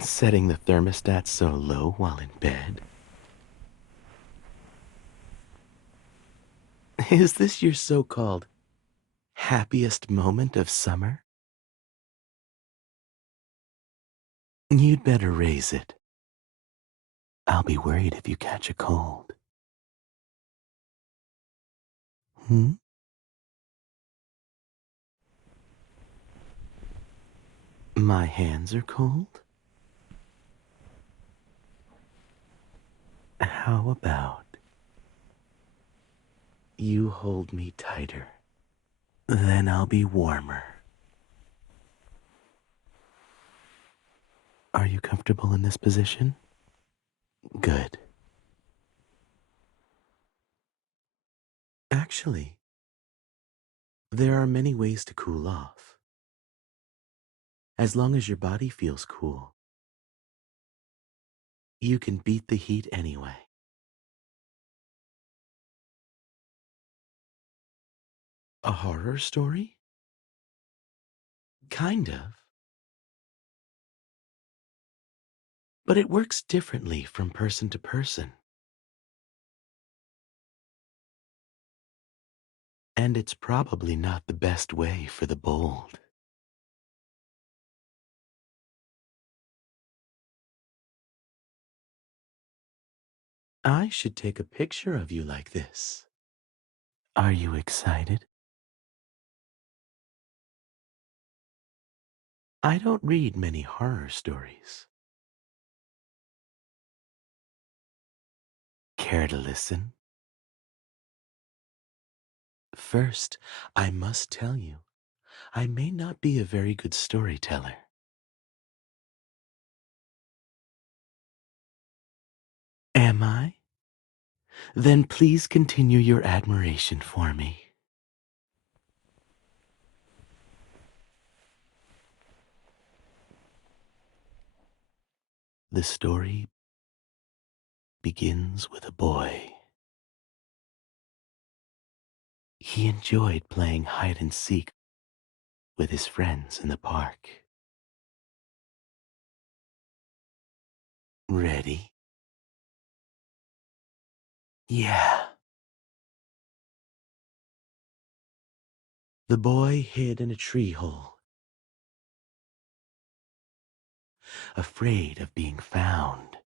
Setting the thermostat so low while in bed? Is this your so-called happiest moment of summer? You'd better raise it. I'll be worried if you catch a cold. Hmm? My hands are cold? How about you hold me tighter? Then I'll be warmer. Are you comfortable in this position? Good. Actually, there are many ways to cool off. As long as your body feels cool, you can beat the heat anyway. A horror story? Kind of. But it works differently from person to person. And it's probably not the best way for the bold. I should take a picture of you like this. Are you excited? I don't read many horror stories. Care to listen? First, I must tell you, I may not be a very good storyteller. Am I? Then please continue your admiration for me. The story begins with a boy. He enjoyed playing hide and seek with his friends in the park. Ready? Yeah. The boy hid in a tree hole, afraid of being found.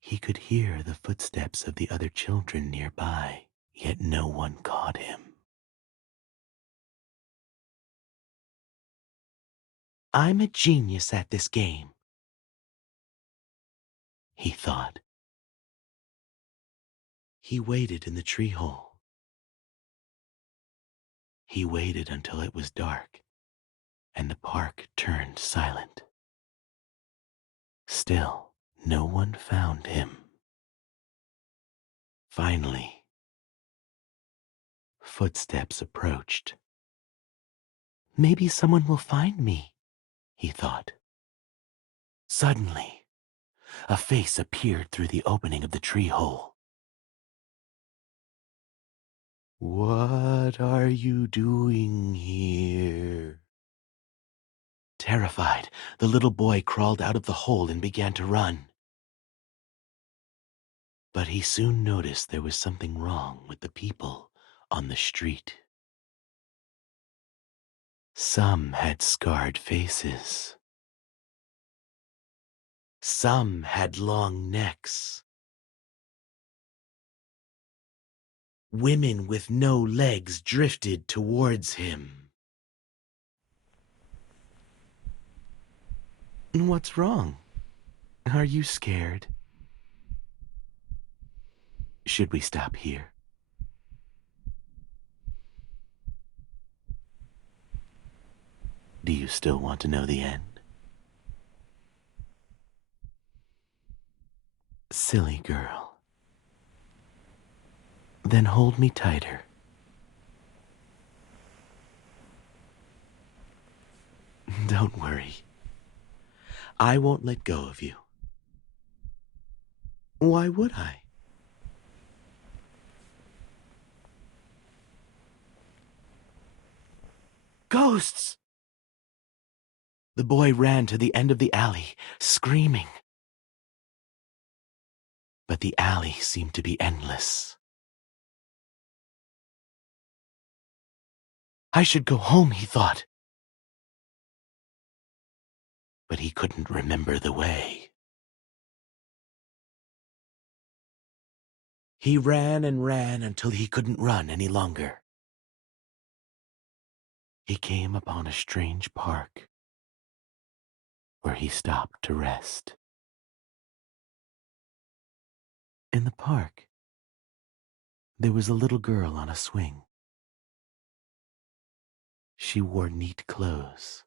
He could hear the footsteps of the other children nearby, yet no one caught him. I'm a genius at this game, he thought. He waited in the tree hole. He waited until it was dark and the park turned silent. Still, no one found him. Finally, footsteps approached. Maybe someone will find me, he thought. Suddenly, a face appeared through the opening of the tree hole. What are you doing here? Terrified, the little boy crawled out of the hole and began to run. But he soon noticed there was something wrong with the people on the street. Some had scarred faces. Some had long necks. Women with no legs drifted towards him. What's wrong? Are you scared? Should we stop here? Do you still want to know the end? Silly girl. Then hold me tighter. Don't worry. I won't let go of you. Why would I? Ghosts! The boy ran to the end of the alley, screaming. But the alley seemed to be endless. I should go home, he thought. But he couldn't remember the way. He ran and ran until he couldn't run any longer. He came upon a strange park where he stopped to rest. In the park, there was a little girl on a swing. She wore neat clothes.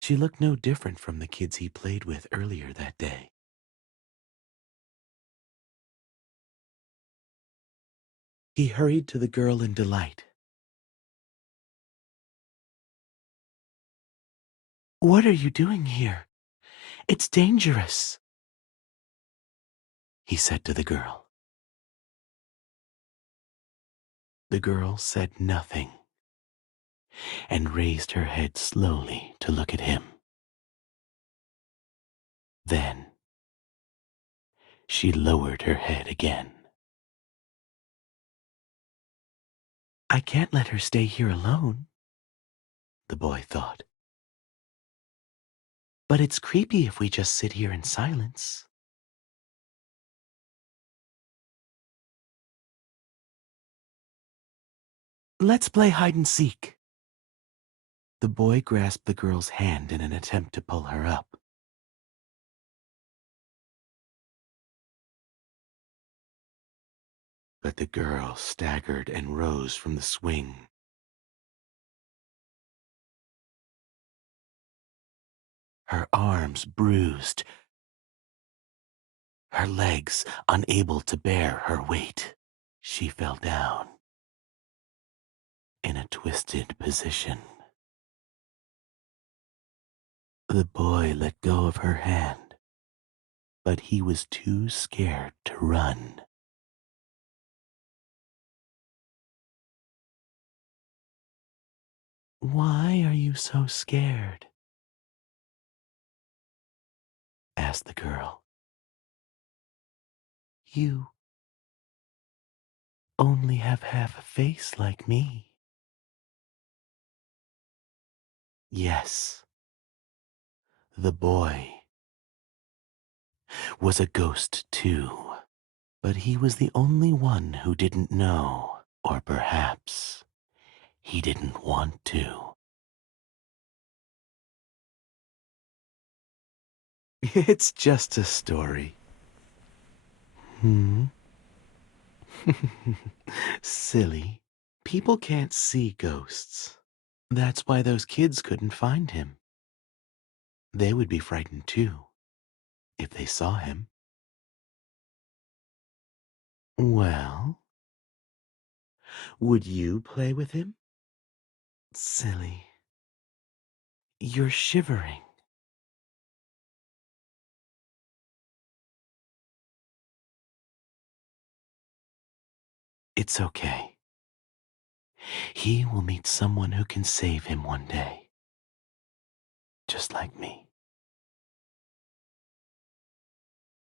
She looked no different from the kids he played with earlier that day. He hurried to the girl in delight. "What are you doing here? It's dangerous," he said to the girl. The girl said nothing and raised her head slowly to look at him. Then she lowered her head again. "I can't let her stay here alone," the boy thought. "But it's creepy if we just sit here in silence." "Let's play hide and seek." The boy grasped the girl's hand in an attempt to pull her up. But the girl staggered and rose from the swing. Her arms bruised, her legs unable to bear her weight. She fell down in a twisted position. The boy let go of her hand, but he was too scared to run. "Why are you so scared?" asked the girl. "You only have half a face like me." Yes, the boy was a ghost too, but he was the only one who didn't know, or perhaps he didn't want to. "It's just a story." "Hmm?" "Silly. People can't see ghosts. That's why those kids couldn't find him. They would be frightened too, if they saw him." "Well, would you play with him?" "Silly. You're shivering." "It's okay. He will meet someone who can save him one day, just like me.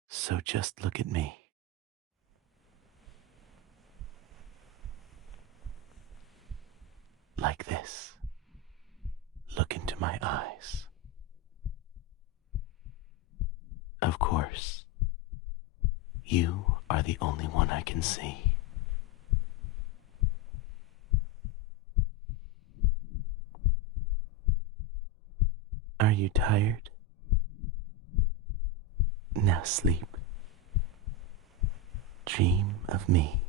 So just look at me. Like this. Look into my eyes. Of course, you are the only one I can see. Are you tired? Now sleep. Dream of me."